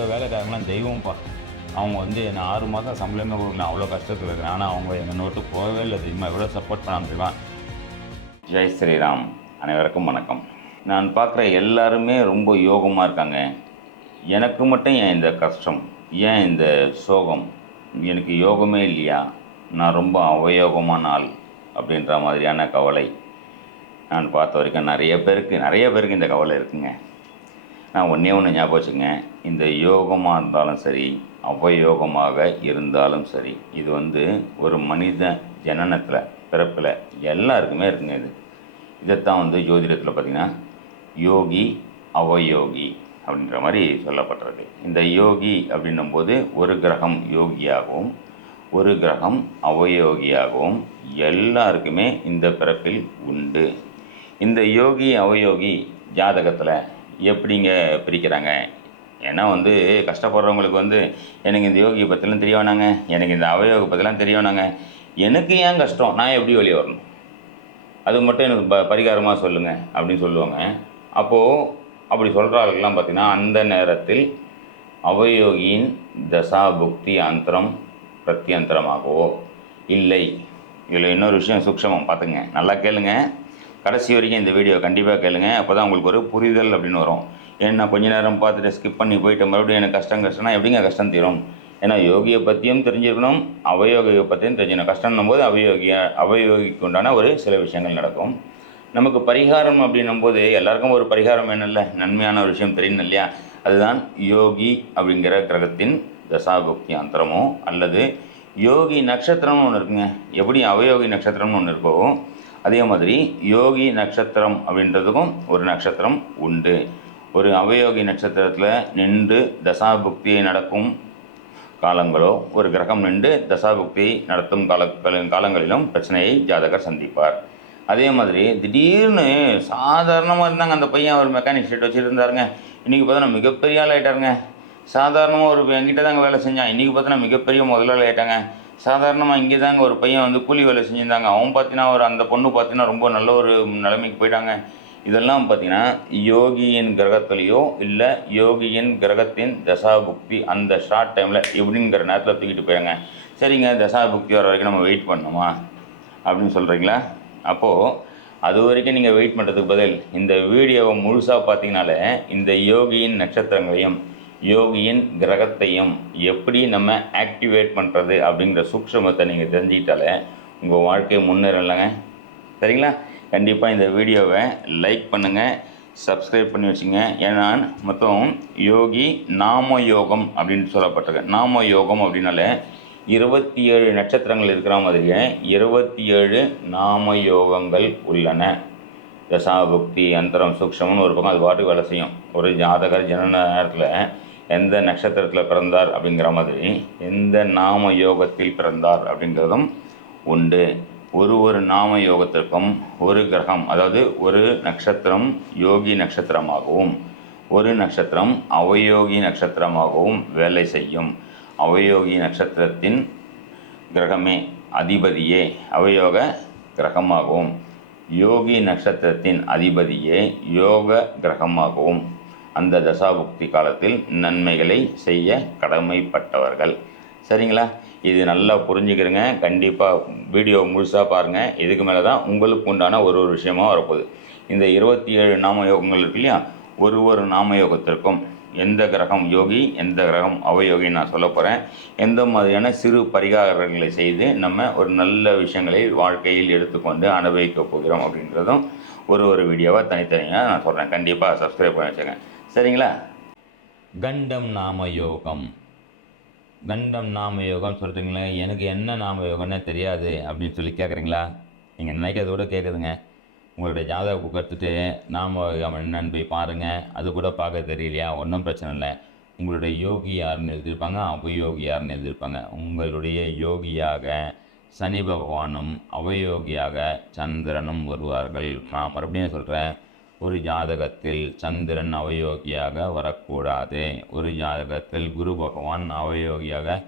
எங்கள் வேலைக்காரங்களாம் தெய்வம்ப்பா. அவங்க வந்து என்ன 6 மாதம் சம்பளமே கொடுக்கல. அவ்வளோ கஷ்டத்தில் இருக்கிறேன். ஆனால் அவங்க என்னை நோட்டு போகவே இல்லை தெரியுமா? எவ்வளோ சப்போர்ட் பண்ணாம தெரியுமா? ஜெய் ஸ்ரீராம். அனைவருக்கும் வணக்கம். நான் பார்க்குற எல்லாருமே ரொம்ப யோகமாக இருக்காங்க. எனக்கு மட்டும் ஏன் இந்த கஷ்டம்? ஏன் இந்த சோகம்? எனக்கு யோகமே இல்லையா? நான் ரொம்ப அவயோகமான ஆள் அப்படின்ற மாதிரியான கவலை நான் பார்த்த வரைக்கும் நிறைய பேருக்கு இந்த கவலை இருக்குங்க. நான் ஒன்றே ஒன்று ஞாபகம் வச்சுங்க, இந்த யோகமாக இருந்தாலும் சரி, அவயோகமாக இருந்தாலும் சரி, இது வந்து ஒரு மனித ஜனனத்தில், பிறப்பில் எல்லாருக்குமே இருக்குங்க. இதைத்தான் வந்து ஜோதிடத்தில் பார்த்திங்கன்னா யோகி அவயோகி அப்படின்ற மாதிரி சொல்லப்பட்டிருக்கு. இந்த யோகி அப்படின்னும்போது ஒரு கிரகம் யோகியாகவும் ஒரு கிரகம் அவயோகியாகவும் எல்லாருக்குமே இந்த பிறப்பில் உண்டு. இந்த யோகி அவயோகி ஜாதகத்தில் எப்படிங்க பிரிக்கிறாங்க? ஏன்னா வந்து கஷ்டப்படுறவங்களுக்கு வந்து எனக்கு இந்த யோகியை பற்றிலாம் தெரிய வேணாங்க, எனக்கு இந்த அவயோகை பற்றிலாம் தெரிய வேணாங்க, எனக்கு ஏன் கஷ்டம், நான் எப்படி வெளியே வரணும், அது மட்டும் எனக்கு பரிகாரமாக சொல்லுங்கள் அப்படின்னு சொல்லுவாங்க. அப்போது அப்படி சொல்கிற ஆளுக்கெல்லாம் பார்த்திங்கன்னா அந்த நேரத்தில் அவயோகியின் தசா புக்தி அந்தரம் பிரத்யந்தரமாகவோ இல்லை. இதில் இன்னொரு விஷயம் சூக்ஷமம் பார்த்துங்க, நல்லா கேளுங்க, கடைசி வரைக்கும் இந்த வீடியோ கண்டிப்பாக கேளுங்க. அப்போ தான் உங்களுக்கு ஒரு புரிதல் அப்படின்னு வரும். ஏன்னா கொஞ்ச நேரம் பார்த்துட்டு ஸ்கிப் பண்ணி போயிட்டு மறுபடியும் எனக்கு கஷ்டம்னா எப்படிங்க கஷ்டம் தீரும்? ஏன்னா யோகியை பற்றியும் தெரிஞ்சுக்கணும், அவயோகியை பற்றியும் தெரிஞ்சுக்கணும். கஷ்டம்னும் போது அவயோகிக்கு உண்டான ஒரு சில விஷயங்கள் நடக்கும். நமக்கு பரிகாரம் அப்படின்னும் போது எல்லாருக்கும் ஒரு பரிகாரம் வேணும்ல, நன்மையான ஒரு விஷயம் தெரியணும் இல்லையா? அதுதான் யோகி அப்படிங்கிற கிரகத்தின் தசாபுக்தி அந்தரமோ அல்லது யோகி நட்சத்திரம்னு ஒன்று இருக்குங்க. எப்படி அவயோகி நட்சத்திரம்னு ஒன்று இருக்கோ அதே மாதிரி யோகி நட்சத்திரம் அப்படின்றதுக்கும் ஒரு நட்சத்திரம் உண்டு. ஒரு அவயோகி நட்சத்திரத்தில் நின்று தசாபுக்தியை நடக்கும் காலங்களோ, ஒரு கிரகம் நின்று தசாபுக்தியை நடத்தும் காலங்களிலும் பிரச்சனையை ஜாதகர் சந்திப்பார். அதே மாதிரி திடீர்னு சாதாரணமாக இருந்தாங்க அந்த பையன், ஒரு மெக்கானிக் ஷெட் வச்சுருந்தாருங்க, இன்றைக்கி பார்த்தோன்னா மிகப்பெரிய ஆள் ஆகிட்டாருங்க. சாதாரணமாக ஒரு என்கிட்ட தாங்க வேலை செஞ்சான், இன்றைக்கி பார்த்தோன்னா மிகப்பெரிய முதலாளி ஆகிட்டாங்க. சாதாரணமாக இங்கே தாங்க ஒரு பையன் வந்து கூலி வேலை செஞ்சுருந்தாங்க, அவன் பார்த்தீங்கன்னா அந்த பொண்ணு பார்த்தீங்கன்னா ரொம்ப நல்ல ஒரு நிலைமைக்கு போயிட்டாங்க. இதெல்லாம் பார்த்திங்கன்னா யோகியின் கிரகத்துலேயோ இல்லை யோகியின் கிரகத்தின் தசாபுக்தி அந்த ஷார்ட் டைமில் எப்படிங்கிற நேரத்தில் தூக்கிட்டு போயிடுங்க. சரிங்க, தசாபுக்தி வர வரைக்கும் நம்ம வெயிட் பண்ணணுமா அப்படின்னு சொல்கிறீங்களா? அப்போது அது வரைக்கும் நீங்கள் வெயிட் பண்ணுறதுக்கு பதில் இந்த வீடியோவை முழுசாக பார்த்தீங்கனாலே இந்த யோகியின் நட்சத்திரங்களையும் யோகியின் கிரகத்தையும் எப்படி நம்ம ஆக்டிவேட் பண்ணுறது அப்படிங்கிற சூக்ஷ்மத்தை நீங்கள் தெரிஞ்சுக்கிட்டாலே உங்கள் வாழ்க்கையை முன்னேறலைங்க. சரிங்களா? கண்டிப்பாக இந்த வீடியோவை லைக் பண்ணுங்கள், சப்ஸ்கிரைப் பண்ணி வச்சுங்க. ஏன்னா மொத்தம் யோகி நாம யோகம் அப்படின்னு சொல்லப்பட்டிருக்கு. நாம யோகம் அப்படின்னாலே 27 நட்சத்திரங்கள் இருக்கிற மாதிரியே 27 நாம யோகங்கள் உள்ளன. தசாபுக்தி அந்தரம் சூக்ஷம்னு ஒரு பக்கம் அது பாட்டுக்கு வேலை செய்யும். ஒரு ஜாதகர் ஜனன நேரத்தில் எந்த நட்சத்திரத்தில் பிறந்தார் அப்படிங்கிற மாதிரி எந்த நாம யோகத்தில் பிறந்தார் அப்படிங்கிறதும் உண்டு. ஒரு நாம யோகத்திற்கும் ஒரு கிரகம், அதாவது ஒரு நட்சத்திரம் யோகி நட்சத்திரமாகவும் ஒரு நட்சத்திரம் அவயோகி நட்சத்திரமாகவும் வேலை செய்யும். அவயோகி நட்சத்திரத்தின் கிரகமே அதிபதியே அவயோக கிரகமாகவும் யோகி நட்சத்திரத்தின் அதிபதியே யோக கிரகமாகவும் அந்த தசாபுக்தி காலத்தில் நன்மைகளை செய்ய கடமைப்பட்டவர்கள். சரிங்களா? இது நல்லா புரிஞ்சுக்கிறங்க. கண்டிப்பாக வீடியோ முழுசாக பாருங்கள். இதுக்கு மேலே தான் உங்களுக்கு உண்டான ஒரு விஷயமாக வரப்போகுது. இந்த 27 நாமயோகங்கள் இருக்கு இல்லையா, ஒரு நாமயோகத்திற்கும் எந்த கிரகம் யோகி எந்த கிரகம் அவயோகி நான் சொல்ல போகிறேன். எந்த மாதிரியான சிறு பரிகாரங்களை செய்து நம்ம ஒரு நல்ல விஷயங்களை வாழ்க்கையில் எடுத்துக்கொண்டு அனுபவிக்க போகிறோம் அப்படின்றதும் ஒரு வீடியோவாக தனித்தனியாக நான் சொல்கிறேன். கண்டிப்பாக சப்ஸ்கிரைப் பண்ணி வச்சுங்க. சரிங்களா? கண்டம் நாமயோகம். கண்டம் நாமயோகம் சொல்கிறீங்களே, எனக்கு என்ன நாமயோகம்னே தெரியாது அப்படின்னு சொல்லி கேட்குறீங்களா? நீங்கள் நினைக்கிறதோடு கேட்குதுங்க. உங்களுடைய ஜாதக புக் எடுத்துகிட்டு நாமயோகம் என்னன்னு போய் பாருங்கள். அது கூட பார்க்க தெரியலையா? ஒன்றும் பிரச்சனை இல்லை. உங்களுடைய யோகி யாருன்னு எழுதியிருப்பாங்க, அவயோகி யாருன்னு எழுதியிருப்பாங்க. உங்களுடைய யோகியாக சனி பகவானும் அவயோகியாக சந்திரனும் வருவார்கள். நான் மறுபடியும் சொல்கிறேன், ஒரு ஜாதகத்தில் சந்திரன் அவயோகியாக வரக்கூடாது, ஒரு ஜாதகத்தில் குரு பகவான் அவயோகியாக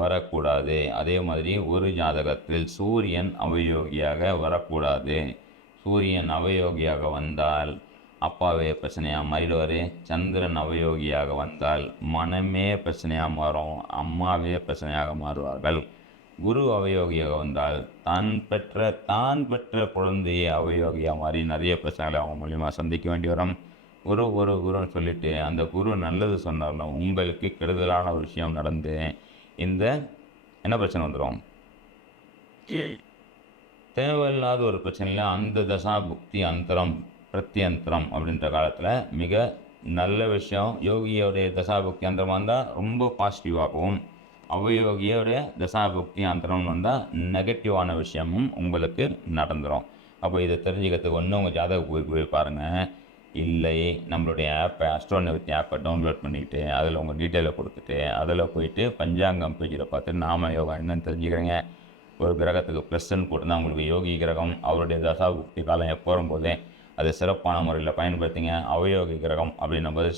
வரக்கூடாது, அதே மாதிரி ஒரு ஜாதகத்தில் சூரியன் அவயோகியாக வரக்கூடாது. சூரியன் அவயோகியாக வந்தால் அப்பாவே பிரச்சனையாக மாறிடுவார். சந்திரன் அவயோகியாக வந்தால் மனமே பிரச்சனையாக மாறும், அம்மாவே பிரச்சனையாக மாறுவார்கள். குரு அவயோகியாக வந்தால் தான் பெற்ற குழந்தையை அவயோகியாக மாறி நிறைய பிரச்சனைகளை அவங்க மூலிமா சந்திக்க வேண்டி வரும். குருன்னு சொல்லிட்டு அந்த குரு நல்லது சொன்னாலும் உங்களுக்கு கெடுதலான ஒரு விஷயம் நடந்து இந்த என்ன பிரச்சனை வந்துடும், தேவையில்லாத ஒரு பிரச்சனையில் அந்த தசா புக்தி அந்தரம் பிரத்யந்தரம் அப்படின்ற காலத்தில் மிக நல்ல விஷயம். யோகியோடைய தசாபுக்தி அந்தரம் வந்தால் ரொம்ப பாசிட்டிவாகவும், அவயோகியோடைய தசாபுக்தி அந்தரம் வந்தால் நெகட்டிவான விஷயமும் உங்களுக்கு நடந்துடும். அப்போ இதை தெரிஞ்சுக்கிறதுக்கு ஒன்று உங்கள் ஜாதக போய் பாருங்கள். இல்லை நம்மளுடைய ஆப்பை அஸ்ட்ரோநிவர்த்தி ஆப்பை டவுன்லோட் பண்ணிக்கிட்டு அதில் உங்கள் டீட்டெயிலை கொடுத்துட்டு அதில் போயிட்டு பஞ்சாங்கம் பேஜில் பார்த்து நாம யோகா என்னன்னு தெரிஞ்சுக்கிறீங்க. ஒரு கிரகத்துக்கு ப்ளஸ்ன்னு போட்டுனா உங்களுக்கு யோகி கிரகம் அவருடைய தசாபுக்தி காலம் எப்போ வரும்போதே அது சிறப்பான முறையில் பயன்படுத்திங்க. அவயோகி கிரகம் அப்படின்னும்போது /#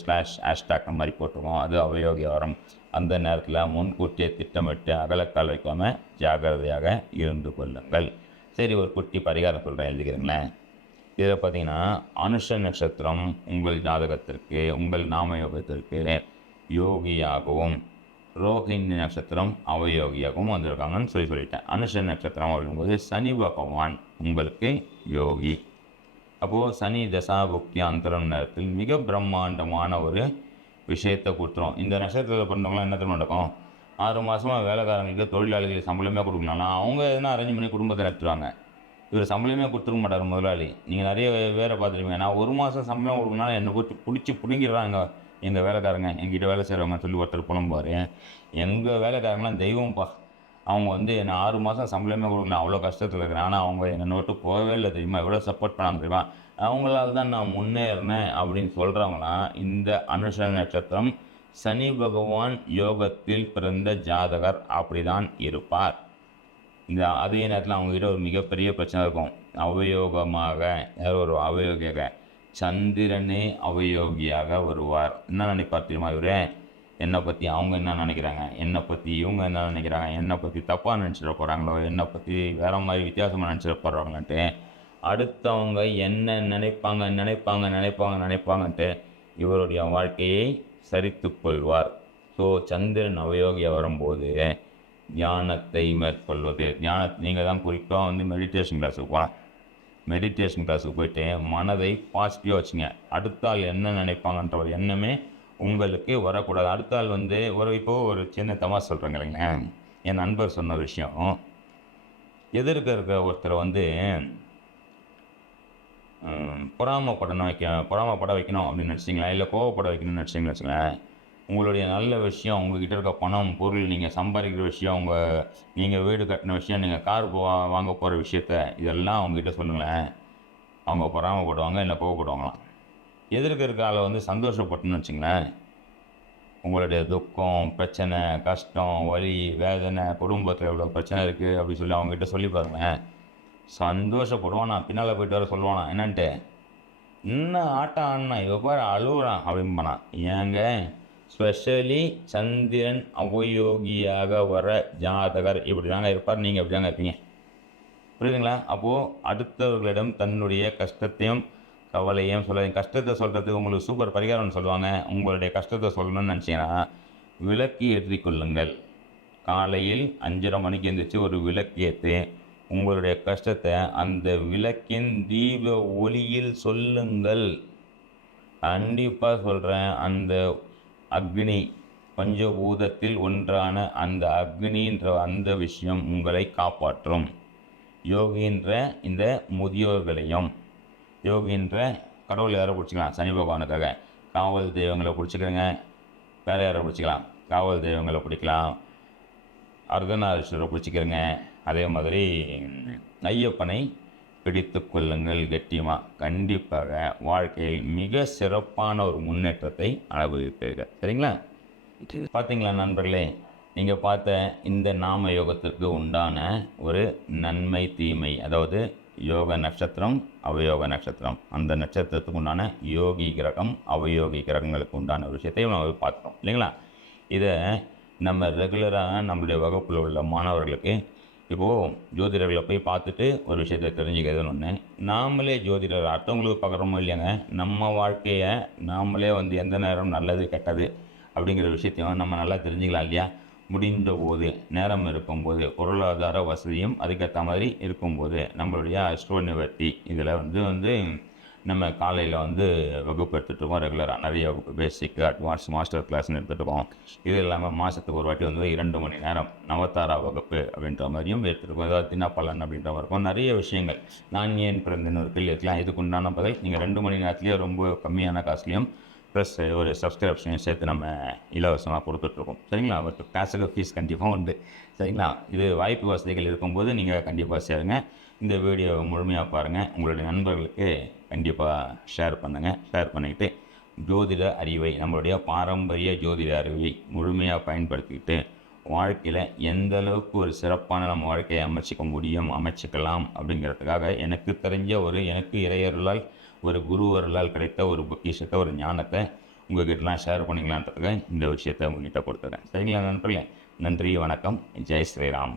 மாதிரி போட்டிருக்கோம், அது அவயோகி வரும். அந்த நேரத்தில் முன்கூட்டியே திட்டமிட்டு அகலக்கால் வைக்காமல் ஜாகிரதையாக இருந்து கொள்ளுங்கள். சரி, ஒரு குட்டி பரிகாரம் சொல்கிறேன், எழுதிக்கிறீங்களேன். இதில் பார்த்தீங்கன்னா அனுஷ நட்சத்திரம் உங்கள் ஜாதகத்திற்கு உங்கள் நாமயோகத்திற்கு யோகியாகவும், ரோஹிணி நட்சத்திரம் அவயோகியாகவும் வந்திருக்காங்கன்னு சொல்லிட்டேன். அனுஷ நட்சத்திரம் அப்படிங்கும்போது சனி பகவான் உங்களுக்கு யோகி. அப்போது சனி தசா புக்தி அந்தரம் நேரத்தில் மிக பிரம்மாண்டமான ஒரு விஷயத்தை கொடுத்துரும். இந்த நட்சத்திரத்தில் பிறந்தவங்களாம் என்ன தெரியுமா நடக்கும், 6 மாதமாக வேலைக்காரங்களுக்கு தொழிலாளிகளுக்கு சம்பளமே கொடுக்கலாம்னா அவங்க எதனா அரேஞ்ச் பண்ணி குடும்பத்தை நடத்துவாங்க. இவர் சம்பளமே கொடுத்துருக்க மாட்டார் முதலாளி. நீங்கள் நிறைய வேலை பார்த்துருப்பீங்க. நான் 1 மாதம் சம்பளம் கொடுக்கனால என்னை பிடிச்சி பிடிங்கிறாங்க எங்கள் வேலைக்காரங்க, எங்கிட்ட வேலை செய்கிறவங்க சொல்லி ஒருத்தர் புலம்புவார். எங்கள் வேலைக்காரங்களாம் தெய்வம்ப்பா, அவங்க என்னை 6 மாதம் சம்பளமே கொடுக்கணும், அவ்வளோ கஷ்டத்தில் இருக்கிறேன், ஆனால் அவங்க என்னை நோட்டு போகவே இல்லை தெரியுமா, எவ்வளோ சப்போர்ட் பண்ணாங்க தெரியுமா, அவங்களால தான் நான் முன்னேறினேன் அப்படின்னு சொல்கிறவங்களாம் இந்த அனுஷ நட்சத்திரம் சனி பகவான் யோகத்தில் பிறந்த ஜாதகர் அப்படி தான் இருப்பார். அதே நேரத்தில் அவங்ககிட்ட ஒரு மிகப்பெரிய பிரச்சனை இருக்கும். அவயோகமாக யார் ஒரு அவயோகியாக சந்திரனே அவயோகியாக வருவார். என்ன நினைப்பார் தெரியுமா, இவரே என்னை பற்றி அவங்க என்ன நினைக்கிறாங்க, என்னை பற்றி இவங்க என்ன நினைக்கிறாங்க, என்னை பற்றி தப்பாக நினச்சிட போகிறாங்களோ, என்னை பற்றி வேறு மாதிரி வித்தியாசமாக நினச்சிட போகிறாங்கன்ட்டு அடுத்தவங்க என்ன நினைப்பாங்கன்ட்டு இவருடைய வாழ்க்கையை சரித்து கொள்வார். ஸோ சந்திரன் அவயோகியாக வரும்போது தியானத்தை மேற்கொள்வது, நீங்கள் தான் குறிப்பாக மெடிடேஷன் கிளாஸுக்கு போயிட்டு மனதை பாசிட்டிவாக வச்சுங்க. அடுத்தால் என்ன நினைப்பாங்கன்ற ஒரு எண்ணமே உங்களுக்கு வரக்கூடாது. அடுத்தால் இப்போது ஒரு சின்ன தமாஷ் சொல்கிறேங்க இல்லைங்க. என் நண்பர் சொன்ன விஷயம், எதிர்க்க இருக்க ஒருத்தர் பொறாமப்பட வைக்கணும் அப்படின்னு நினச்சிங்களா, இல்லை கோவப்பட வைக்கணும்னு நினச்சிங்களா வச்சுங்களேன். உங்களுடைய நல்ல விஷயம், உங்கள்கிட்ட இருக்க பணம் பொருள், நீங்கள் சம்பாதிக்கிற விஷயம், நீங்கள் வீடு கட்டின விஷயம், நீங்கள் கார் வாங்க போகிற விஷயத்த இதெல்லாம் அவங்ககிட்ட சொல்லுங்களேன். அவங்க பொறாமப்படுவாங்க, இல்லை கோவப்படுவாங்களாம். எதிர்க்க இருக்க ஆளை சந்தோஷப்பட்டுன்னு வச்சுங்களேன். உங்களுடைய துக்கம், பிரச்சனை, கஷ்டம், வலி, வேதனை, குடும்பத்தில் எவ்வளோ பிரச்சனை இருக்குது அப்படி சொல்லி அவங்ககிட்ட சொல்லி பாருங்களேன். சந்தோஷப்படுவான். நான் பின்னால் போய்ட்டு வர சொல்லுவானா என்னன்ட்டு, இன்னும் ஆட்டம் ஆடினா இவ அழுகுறான் அப்படின்பானா. ஏங்க ஸ்பெஷலி சந்திரன் அவயோகியாக வர ஜாதகர் இப்படி தாங்க இருப்பார், நீங்கள் இப்படி தாங்க இருப்பீங்க. புரியுதுங்களா? அப்போது அடுத்தவர்களிடம் தன்னுடைய கஷ்டத்தையும் கவலையும் கஷ்டத்தை சொல்கிறதுக்கு உங்களுக்கு சூப்பர் பரிகாரம்னு சொல்லுவாங்க. உங்களுடைய கஷ்டத்தை சொல்லணும்னு நினச்சிங்கன்னா விளக்கு ஏற்றி கொள்ளுங்கள். காலையில் 5:30 மணிக்கு எழுந்திரிச்சு ஒரு விளக்கு ஏற்றி உங்களுடைய கஷ்டத்தை அந்த விளக்கின் தீப ஒளியில் சொல்லுங்கள். கண்டிப்பாக சொல்கிறேன், அந்த அக்னி பஞ்சபூதத்தில் ஒன்றான அந்த அக்னின்ற அந்த விஷயம் உங்களை காப்பாற்றும். யோகின்ற இந்த முதியோர்களையும், யோகின்ற கடவுள் யாரை பிடிச்சிக்கலாம், சனி பகவானுக்காக காவல் தெய்வங்களை பிடிச்சிக்கிறேங்க. வேறு யாரை பிடிச்சிக்கலாம், காவல் தெய்வங்களை பிடிக்கலாம், அர்த்தநாரீஸ்வரரை பிடிச்சிக்கிறேங்க. அதே மாதிரி ஐயப்பனை பிடித்து கொள்ளுங்கள் கட்டியமாக. கண்டிப்பாக வாழ்க்கையில் மிக சிறப்பான ஒரு முன்னேற்றத்தை அனுபவிப்பீர்கள். சரிங்களா? பார்த்தீங்களா நண்பர்களே, நீங்கள் பார்த்த இந்த நாம யோகத்திற்கு உண்டான ஒரு நன்மை தீமை, அதாவது யோக நட்சத்திரம், அவயோக நட்சத்திரம், அந்த நட்சத்திரத்துக்கு உண்டான யோகி கிரகம், அவயோகி கிரகங்களுக்கு உண்டான ஒரு விஷயத்தையும் நம்ம பார்க்குறோம் இல்லைங்களா? இதை நம்ம ரெகுலராக நம்மளுடைய வகுப்பில் உள்ள மாணவர்களுக்கு இப்போது ஜோதிடர்களை போய் பார்த்துட்டு ஒரு விஷயத்தை தெரிஞ்சுக்கிறதுன்னு ஒன்று, நாமளே ஜோதிடர் அடுத்தவங்களுக்கு பார்க்குறோமோ இல்லையாங்க, நம்ம வாழ்க்கையை நாமளே வந்து எந்த நேரம் நல்லது கெட்டது அப்படிங்கிற விஷயத்தையும் நம்ம நல்லா தெரிஞ்சுக்கலாம் இல்லையா? முடிந்த போது, நேரம் இருக்கும்போது, பொருளாதார வசதியும் அதுக்கேற்ற மாதிரி இருக்கும்போது, நம்மளுடைய அஸ்ட்ரோ நிவர்த்தி இதில் வந்து நம்ம காலையில் வகுப்பு எடுத்துகிட்ருக்கோம். ரெகுலராக நிறைய வகுப்பு, பேசிக், அட்வான்ஸ், மாஸ்டர் கிளாஸ்னு எடுத்துகிட்ருக்கோம். இது இல்லாமல் மாதத்துக்கு ஒரு வாட்டி 2 மணி நேரம் நவதாரா வகுப்பு அப்படின்ற மாதிரியும் எடுத்துகிட்ருக்கோம். அதாவது தினப்பலன் அப்படின்ற மாதிரி இருக்கும். நிறைய விஷயங்கள், நான் ஏன் பிறந்தேன்னு ஒரு கேள்வி இருக்கலாம். இதுக்கு உண்டான பதில் நீங்கள் 2 மணி நேரத்துலேயே ரொம்ப கம்மியான காசுலேயும் ப்ளஸ் ஒரு சப்ஸ்கிரிப்ஷனையும் சேர்த்து நம்ம இலவசமாக கொடுத்துட்ருக்கோம். சரிங்களா? பட் கிளாஸுக்கு ஃபீஸ் கண்டிப்பாக உண்டு. சரிங்களா? இது வாய்ப்பு வசதிகள் இருக்கும்போது நீங்கள் கண்டிப்பாக சேருங்க. இந்த வீடியோவை முழுமையாக பாருங்கள். உங்களுடைய நண்பர்களுக்கு கண்டிப்பாக ஷேர் பண்ணுங்கள். ஷேர் பண்ணிக்கிட்டு ஜோதிட அறிவை, நம்மளுடைய பாரம்பரிய ஜோதிட அறிவை முழுமையாக பயன்படுத்திக்கிட்டு வாழ்க்கையில் எந்த அளவுக்கு ஒரு சிறப்பான நம்ம வாழ்க்கையை அமைச்சிக்கலாம் அப்படிங்கிறதுக்காக எனக்கு தெரிஞ்ச எனக்கு இறையருளால், ஒரு குருவருளால் கிடைத்த ஒரு பொக்கிஷத்தை, ஒரு ஞானத்தை உங்கள்கிட்டலாம் ஷேர் பண்ணிக்கலான்றதுக்காக இந்த விஷயத்தை உங்கள்கிட்ட கொடுத்துறேன். சரிங்களா நண்பர்களே? நன்றி, வணக்கம். ஜெய் ஸ்ரீராம்.